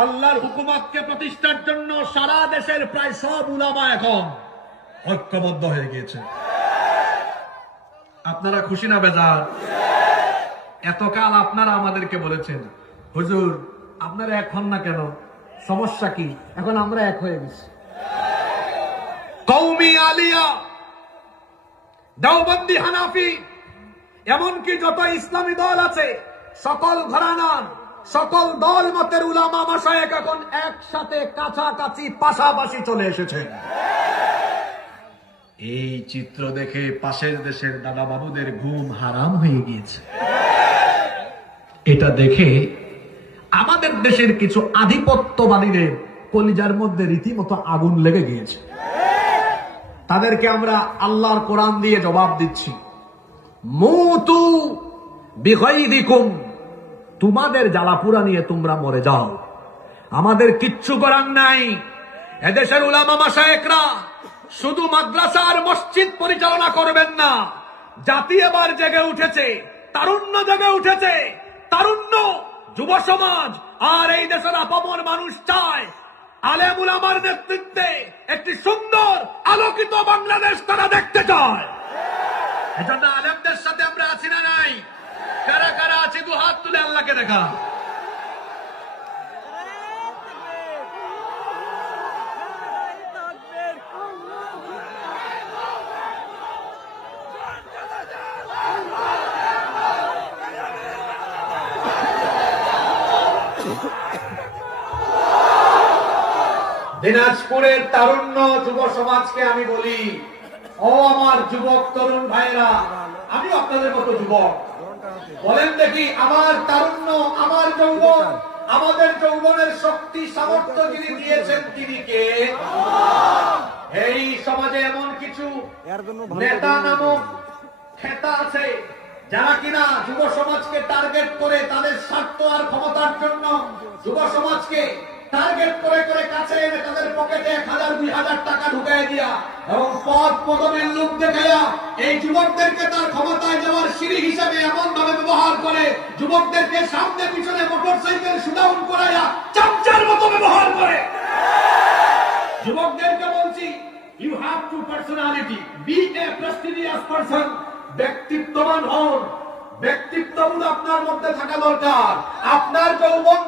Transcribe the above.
আল্লাহর হুকুমতকে প্রতিষ্ঠার জন্য সারা দেশের প্রায় সব উলামা এখন ঐক্যবদ্ধ হয়ে গিয়েছে। আপনারা খুশি না বেজার? এতকাল আপনারা আমাদেরকে বলেছেন, হুজুর আপনারা এক হন না কেন, সমস্যা কি? এখন আমরা এক হয়ে গেছি। কওমি আলিয়া, দেওবন্দি, হানাফি, এমনকি যত ইসলামী দল আছে, সকল ঘরানার সকল দল মতের উলামা মাশায়েখ এখন একসাথে কাছাকাছি পাশাপাশি চলে এসেছে। এই চিত্র দেখে পাশের দেশের দাদা বাবুদের ঘুম হারাম হয়ে গিয়েছে। এটা দেখে আমাদের দেশের কিছু আধিপত্যবাদীদের কলিজার মধ্যে রীতিমতো আগুন লেগে গিয়েছে। তাদেরকে আমরা আল্লাহর কোরআন দিয়ে জবাব দিচ্ছি, মুতু বিগাইদিকুম, তোমাদের জ্বালাপুরা নিয়ে তোমরা মরে যাও, আমাদের কিচ্ছু করার নাই। এদেশের উলামা মাশায়েখরা শুধু মাদ্রাসা আর মসজিদ পরিচালনা করবেন না, জাতি এবার জেগে উঠেছে, তারুণ্য জেগে উঠেছে। তারুণ্য, যুব সমাজ আর এই দেশের আপামর মানুষ চায় আলেম উলামার নেতৃত্বে একটি সুন্দর আলোকিত বাংলাদেশ তারা দেখতে চায়। এজন্য আলেমদের সাথে আমরা আছি না নাই? কারা কারা আছি দু হাত তুলে আল্লাহকে দেখা। দিনাজপুরের তারুণ্য যুব সমাজকে আমি বলি, ও আমার যুবক তরুণ ভাইরা, আমি আপনাদের মতো যুবক, বলেন দেখি আমার তারুণ্য, আমার যৌবন, আমাদের যৌবনের শক্তি সামর্থ্য যিনি দিয়েছেন তিনি কে? এই সমাজে এমন কিছু নেতা নামক খেতা আছে যারা কিনা যুব সমাজকে টার্গেট করে তাদের স্বার্থ আর ক্ষমতার জন্য যুব সমাজকে টার্গেট করে করে কাছে এনে তাদের পকেটে 1000-2000 টাকা ঢুকাই দিয়া এবং পদ পদমের লোক দেখাইয়া এই যুবকদেরকে তার ক্ষমতায় যাওয়ার সিঁড়ি হিসাবে এমন ভাবে ব্যবহার করে, যুবকদেরকে সামনে পিছনে মোটরসাইকেল শুডাউন করাইয়া চামচার মতো ব্যবহার করে। যুবকদেরকে বলছি, you have to personality, be a prestigious person, ব্যক্তিত্ববান হন, ব্যক্তিত্বগুলো আপনার মধ্যে থাকা দরকার। আপনার যৌবন